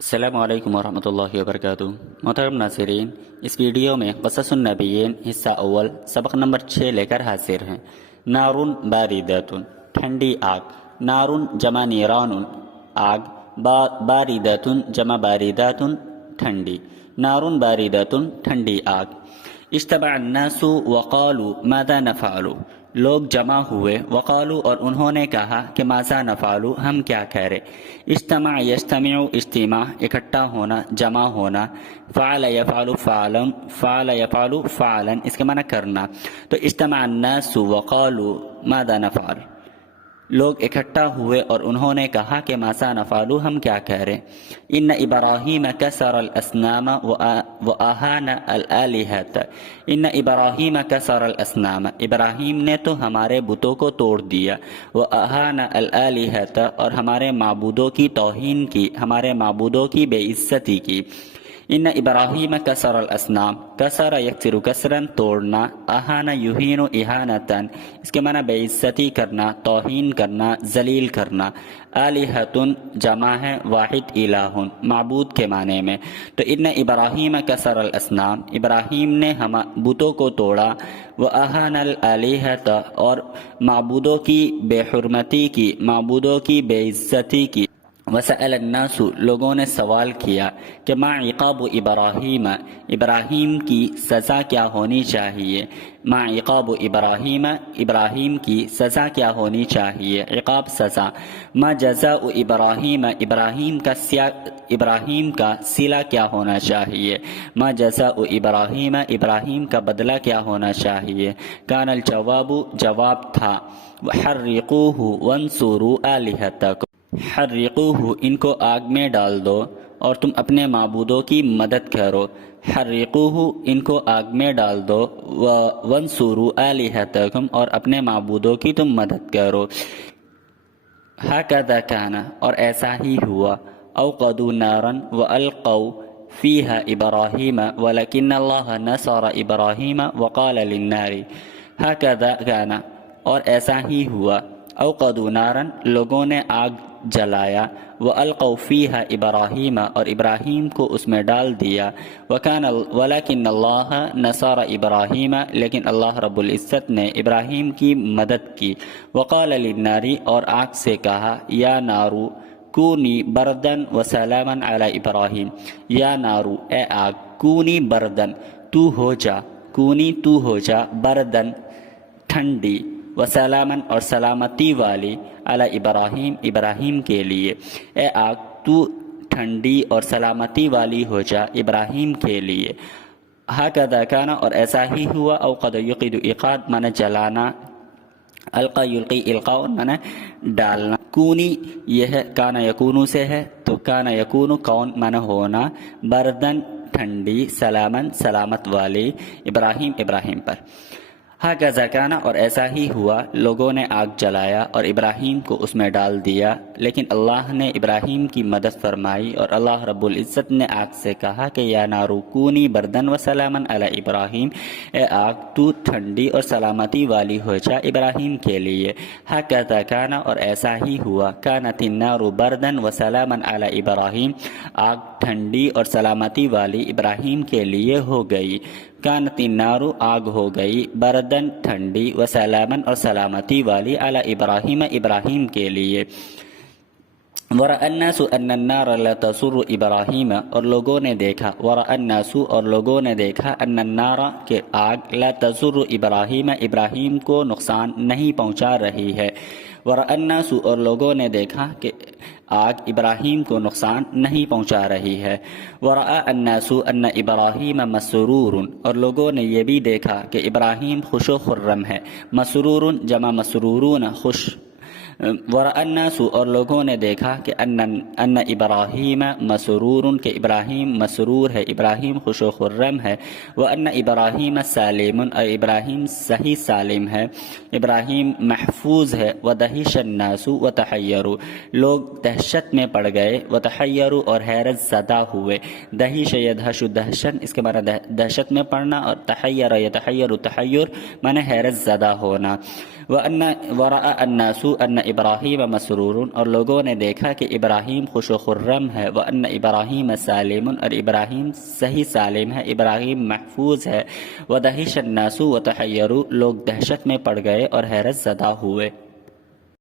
السلام علیکم ورحمۃ اللہ وبرکاتہ۔ محترم ناظرین، اس ویڈیو میں قصص النبیین حصہ اول سبق نمبر 6 لے کر حاضر ہیں۔ نارن باریداتن، ٹھنڈی آگ۔ نارن جمع نیران، آگ۔ باریداتن جمع باریداتن، ٹھنڈی۔ نارن باریداتن، ٹھنڈی آگ۔ اجتمع الناس وقالوا ماذا نفعل، لوگ جمع ہوئے، وقالوا اور انہوں نے کہا کہ ماذا نفعل، ہم کیا کریں۔ اجتمع یجتمع، اجتماع اکٹھا ہونا، جمع ہونا۔ فعل یفعل فعلا، فعل یفعل فعلا اس کے معنی کرنا۔ تو اجتمع الناس وقالوا ماذا نفعل، لوگ اکٹھا ہوئے اور انہوں نے کہا کہ ماذا نفعل، ہم کیا کریں۔ ان ابراہیم کسر الاسنام واہان الالہۃ، ان ابراہیم کسر الاسنام، ابراہیم نے تو ہمارے بتوں کو توڑ دیا، واہان الالہۃ اور ہمارے معبودوں کی توہین کی، ہمارے معبودوں کی بے عزتی کی۔ ان ابراہیم کسر الاسنام، کسر یکسر کسرن توڑنا، اہان یہین اہانتن اس کے معنی بے عزتی کرنا، توہین کرنا، ذلیل کرنا۔ الہۃن جمع ہے واحد الہ، معبود کے معنی میں۔ تو ان ابراہیم کسر الاسنام، ابراہیم نے ہم بتوں کو توڑا، واہان الالہۃ اور معبودوں کی بے حرمتی کی، معبودوں کی بے عزتی کی۔ وسأل الناس، لوگوں نے سوال کیا کہ ما عقاب ابراہیم، ابراہیم کی سزا کیا ہونی چاہیے۔ ما عقاب ابراہیم، ابراہیم کی سزا کیا ہونی چاہیے، عقاب سزا۔ ما جزاء ابراہیم، ابراہیم کا صلہ کیا ہونا چاہیے۔ ما جزاء ابراہیم، ابراہیم کا بدلہ کیا ہونا چاہیے۔ کان الجواب، جواب تھا، حرقوہ وانصروا آلہتکم، حرقوہ ان کو آگ میں ڈال دو اور تم اپنے معبودوں کی مدد کرو۔ حرقوہ ان کو آگ میں ڈال دو، وانصروا آلہتکم اور اپنے معبودوں کی تم مدد کرو۔ ہکذا کان اور ایسا ہی ہوا، اوقدوا نارا والقوا فیہا ابراہیم ولکن اللہ نصر ابراہیم وقال للنار۔ ہکذا کان اور ایسا ہی ہوا، اوقدوا نارا لوگوں نے آگ جلایا، وَأَلْقَوْا فِيهَا ابراہیم اور ابراہیم کو اس میں ڈال دیا، وَلَكِنَّ اللَّهَ نَصَرَ ابراہیم لیکن اللہ رب العزت نے ابراہیم کی مدد کی۔ وَقَالَ لِلنَّارِ اور آگ سے کہا، یا نارو کونی بردن وسلاما علی ابراہیم، یا نارو اے آگ، کونی بردن تو ہو جا، کونی تو ہو جا، بردن ٹھنڈی، وسلامن اور سلامتی والی، علی ابراہیم ابراہیم کے لیے۔ اے آگ تو ٹھنڈی اور سلامتی والی ہو جا ابراہیم کے لیے۔ ہکذا کان اور ایسا ہی ہوا، اوقد یقید ایقاد معنی جلانا، القا یلقی القاء معنی ڈالنا۔ کونی یہ ہے کان یکونو سے ہے، تو کان یکونو کون معنی ہونا، بردن ٹھنڈی، سلامن سلامت والی، ابراہیم ابراہیم پر۔ ہکذا کان اور ایسا ہی ہوا، لوگوں نے آگ جلایا اور ابراہیم کو اس میں ڈال دیا، لیکن اللہ نے ابراہیم کی مدد فرمائی اور اللہ رب العزت نے آگ سے کہا کہ یا نارو کونی بردن و سلامن علی ابراہیم، اے آگ تو ٹھنڈی اور سلامتی والی ہو جا ابراہیم کے لیے۔ ہکذا کان اور ایسا ہی ہوا، کانت النار بردن و سلامن علی ابراہیم، آگ ٹھنڈی اور سلامتی والی ابراہیم کے لیے ہو گئی۔ کانت النار آگ ہو گئی، بردن ٹھنڈی، وسلامن اور سلامتی والی، علی ابراہیم ابراہیم کے لیے۔ ورأى الناس ان النار لا تسر ابراہیم اور لوگوں نے دیکھا، ورأى الناس اور لوگوں نے دیکھا، ان النار کہ آگ، لا تسر ابراہیم ابراہیم کو نقصان نہیں پہنچا رہی ہے۔ ورأى الناس اور لوگوں نے دیکھا کہ آگ ابراہیم کو نقصان نہیں پہنچا رہی ہے۔ ورأى الناس ان ابراہیم مسرور اور لوگوں نے یہ بھی دیکھا کہ ابراہیم خوش و خرم ہے۔ مسرور جمع مسرورون خوش۔ ورأى الناس اور لوگوں نے دیکھا کہ ان ابراہیم مسرور کہ ابراہیم مسرور ہے، ابراہیم خوش و خرم ہے۔ وان ابراہیم سالم اور ابراہیم صحیح سالم ہے، ابراہیم محفوظ ہے۔ ودہش الناس وتحیروا لوگ دہشت میں پڑ گئے، وتحیروا اور حیرت زدہ ہوئے۔ دہش یدہش دہشن اس کے معنی دہشت میں پڑنا، اور تحیر یتحیر تحیر معنی حیرت زدہ ہونا۔ ورأى الناس ان ابراہیم مسرور، اور لوگوں نے دیکھا کہ ابراہیم خوش و خرم ہے، وان ابراہیم سالم، اور ابراہیم صحیح سالم ہے، ابراہیم محفوظ ہے، ودہش الناس وتحیروا، لوگ دہشت میں پڑ گئے اور حیرت زدہ ہوئے۔